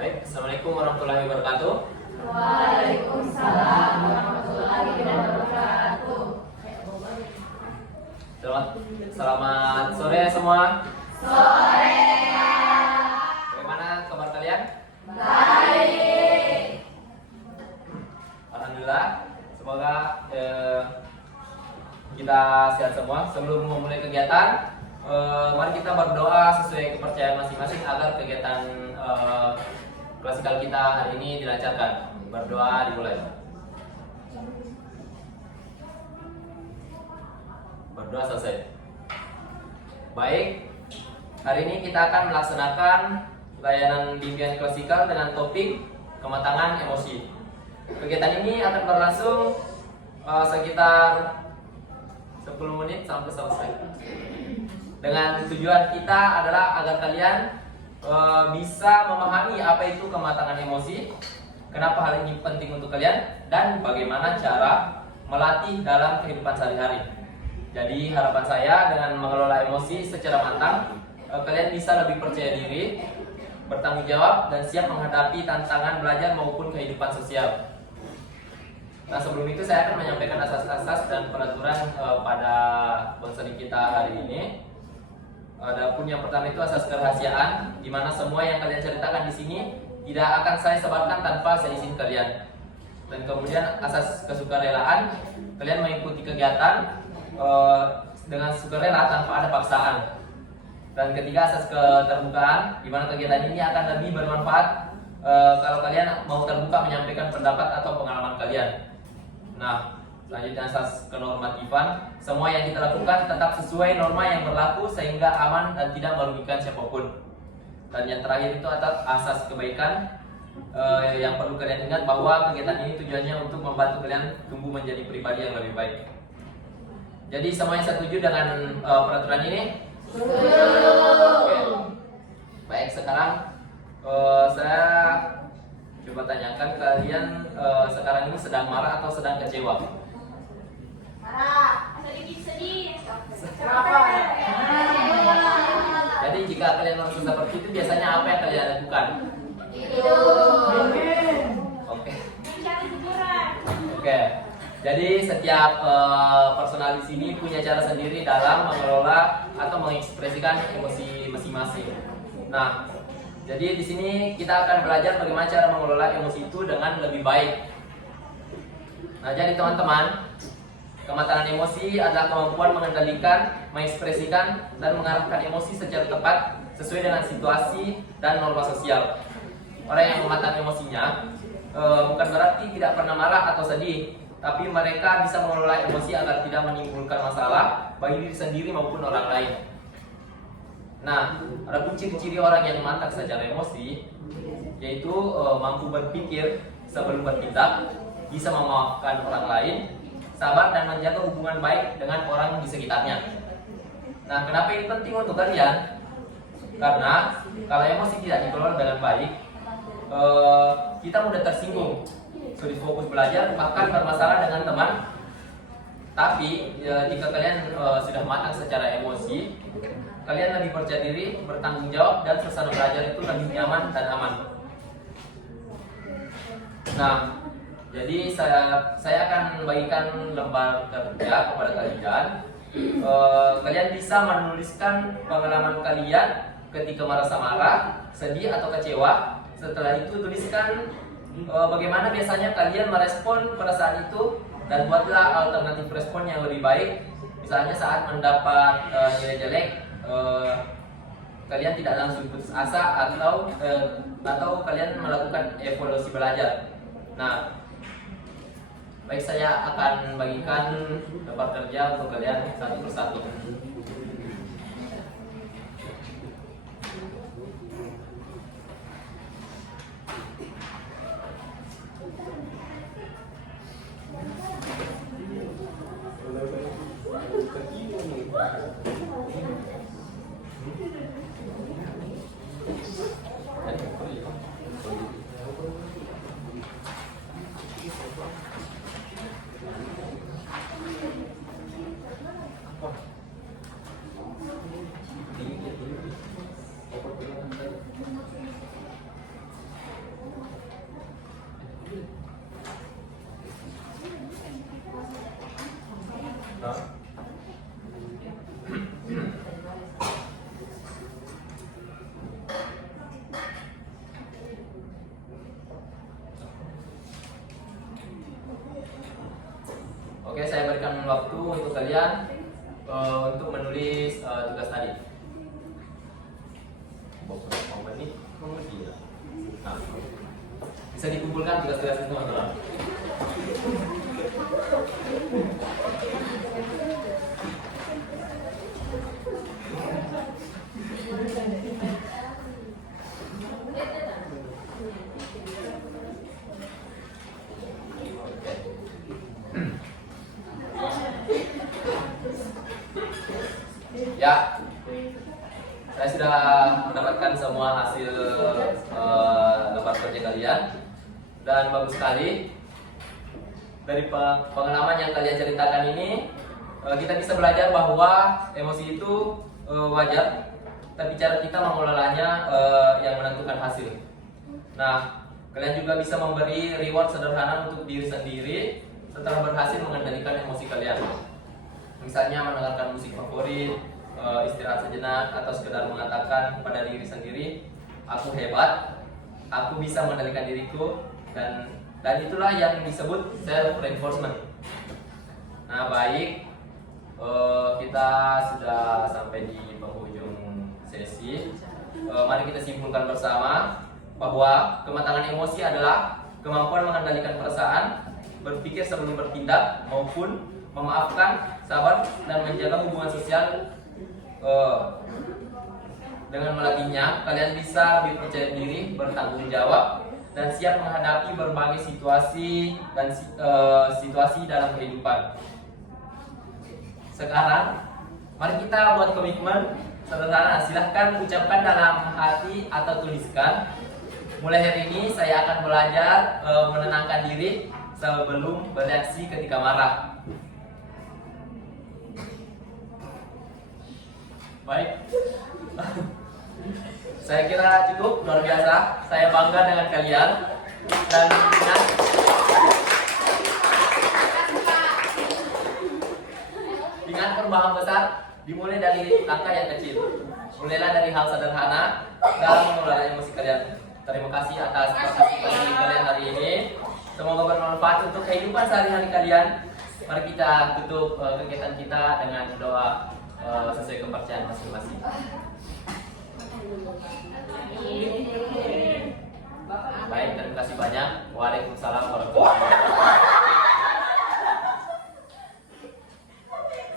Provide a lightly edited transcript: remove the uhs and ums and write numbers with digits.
Baik, Assalamualaikum warahmatullahi wabarakatuh. Waalaikumsalam warahmatullahi wabarakatuh. Selamat sore semua. Sore. Bagaimana kabar kalian? Baik. Alhamdulillah. Semoga kita sehat semua. Sebelum memulai kegiatan, mari kita berdoa sesuai kepercayaan masing-masing agar kegiatan klasikal kita hari ini dilancarkan. Berdoa dimulai. Berdoa selesai. Baik, hari ini kita akan melaksanakan layanan bimbingan klasikal dengan topik kematangan emosi. Kegiatan ini akan berlangsung sekitar 10 menit sampai selesai. Dengan tujuan kita adalah agar kalian bisa memahami apa itu kematangan emosi, kenapa hal ini penting untuk kalian, dan bagaimana cara melatih dalam kehidupan sehari-hari. Jadi harapan saya dengan mengelola emosi secara matang, kalian bisa lebih percaya diri, bertanggung jawab, dan siap menghadapi tantangan belajar maupun kehidupan sosial. Nah, sebelum itu saya akan menyampaikan asas-asas dan peraturan pada konseling kita hari ini. Adapun yang pertama itu asas kerahasiaan, di mana semua yang kalian ceritakan di sini tidak akan saya sebarkan tanpa seizin kalian. Dan kemudian asas kesukarelaan, kalian mengikuti kegiatan dengan sukarela tanpa ada paksaan. Dan ketiga asas keterbukaan, di mana kegiatan ini akan lebih bermanfaat kalau kalian mau terbuka menyampaikan pendapat atau pengalaman kalian. Nah, selanjutnya asas kenormatifan, semua yang kita lakukan tetap sesuai norma yang berlaku sehingga aman dan tidak merugikan siapapun. Dan yang terakhir itu asas kebaikan, yang perlu kalian ingat bahwa kegiatan ini tujuannya untuk membantu kalian tumbuh menjadi pribadi yang lebih baik. Jadi semuanya setuju dengan peraturan ini? Setuju. Oke. Baik, sekarang saya coba tanyakan kalian sekarang ini sedang marah atau sedang kecewa? Marah. Sedih. Kenapa? Jadi jika kalian merasa seperti itu, biasanya apa yang kalian lakukan? Tidur. Oke. Mencari hiburan. Oke. Jadi setiap personal di sini punya cara sendiri dalam mengelola atau mengekspresikan emosi masing-masing. Nah, jadi di sini kita akan belajar bagaimana cara mengelola emosi itu dengan lebih baik. Nah, jadi teman-teman, kematangan emosi adalah kemampuan mengendalikan, mengekspresikan, dan mengarahkan emosi secara tepat sesuai dengan situasi dan norma sosial. Orang yang matang emosinya bukan berarti tidak pernah marah atau sedih, tapi mereka bisa mengelola emosi agar tidak menimbulkan masalah bagi diri sendiri maupun orang lain. Nah, adapun ciri-ciri orang yang matang secara emosi, yaitu mampu berpikir sebelum bertindak, bisa memaafkan orang lain, sabar dan menjaga hubungan baik dengan orang di sekitarnya. Nah, kenapa ini penting untuk kalian? Karena kalau emosi tidak dikelola dengan baik, kita mudah tersinggung, sulit fokus belajar, bahkan bermasalah dengan teman. Tapi jika kalian sudah matang secara emosi, kalian lebih percaya diri, bertanggung jawab, dan suasana belajar itu lebih nyaman dan aman. Nah, jadi saya akan membagikan lembar kerja kepada kalian. Kalian bisa menuliskan pengalaman kalian ketika merasa marah, sedih, atau kecewa. Setelah itu tuliskan bagaimana biasanya kalian merespon perasaan itu, dan buatlah alternatif respon yang lebih baik. Misalnya saat mendapat nilai jelek, kalian tidak langsung putus asa, atau kalian melakukan evaluasi belajar. Nah, baik, saya akan bagikan lembar kerja untuk kalian satu persatu. Oke, saya berikan waktu untuk kalian untuk menulis tugas tadi. Mau menit, kemudian. Nah, bisa dikumpulkan tugas-tugas itu, teman-teman. Ya, saya sudah mendapatkan semua hasil lembar kerja kalian dan bagus sekali. Dari pengalaman yang kalian ceritakan ini, kita bisa belajar bahwa emosi itu wajar, tapi cara kita mengelolanya yang menentukan hasil. Nah, kalian juga bisa memberi reward sederhana untuk diri sendiri setelah berhasil mengendalikan emosi kalian. Misalnya mendengarkan musik favorit, istirahat sejenak, atau sekedar mengatakan pada diri sendiri, aku hebat, aku bisa mengendalikan diriku, dan itulah yang disebut self reinforcement. Nah, baik, kita sudah sampai di penghujung sesi. Mari kita simpulkan bersama bahwa kematangan emosi adalah kemampuan mengendalikan perasaan, berpikir sebelum bertindak, maupun memaafkan, sabar, dan menjaga hubungan sosial. Dengan melatihnya, kalian bisa lebih percaya diri, bertanggung jawab, dan siap menghadapi berbagai situasi dan situasi dalam kehidupan. Sekarang, mari kita buat komitmen sederhana. Silahkan ucapkan dalam hati atau tuliskan. Mulai hari ini saya akan belajar menenangkan diri sebelum bereaksi ketika marah. Baik, saya kira cukup, luar biasa. Saya bangga dengan kalian dan ingat perubahan besar dimulai dari langkah yang kecil. Mulailah dari hal sederhana dalam mengelola emosi kalian. Terima kasih atas partisipasi kalian hari ini. Semoga bermanfaat untuk kehidupan sehari-hari kalian. Mari kita tutup kegiatan kita dengan doa sesuai kepercayaan masing-masing. Baik, terima kasih banyak. Waalaikumsalam warahmatullahi wabarakatuh.